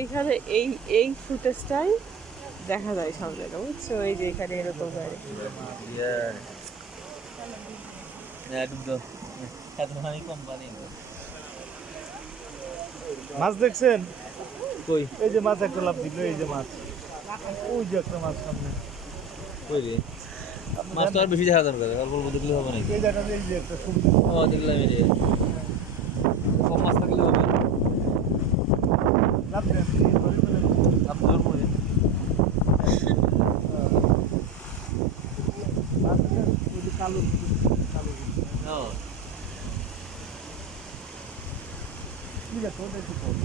এইখানে এই এই ফুটেজটাই দেখা যায় সব জায়গায়, বুঝছো? এই যে এখানে এরকম গাড়ি। মাছ দেখছেন? কই এই যে মাছ একটা লাভ দিল, এই যে মাছ, ওই যে একটা মাছ সামনে। কই রে মাছ তো আর বেশি দেখা দরকার, অল্প অল্প দেখলে হবে নাকি? এই জায়গাটা, এই যে একটা সবজি ও দেখলাম এই যে কম মাছ থাকলে হবে। লাভ দেন, ধরে ফেলেন। আপনি ধর পড়ে মাছ আছে, ওই যে কালো কালো ঠিক আছে, ওটা একটু কম।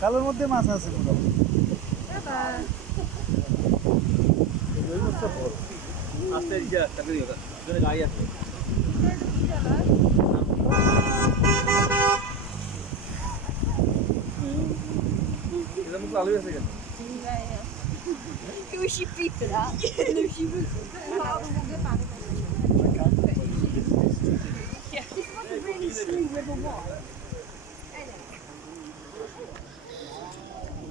কালোর মধ্যে মাছ আছে মোটামুটি। ওই মাছটা বড়। আস্তে আস্তে রাস্তা করে দিও, ওখানে গাড়ি আছে। এটা মুখ আলু আছে কেন? Que o chipito lá. No chipito. He's supposed to bring a string with a what?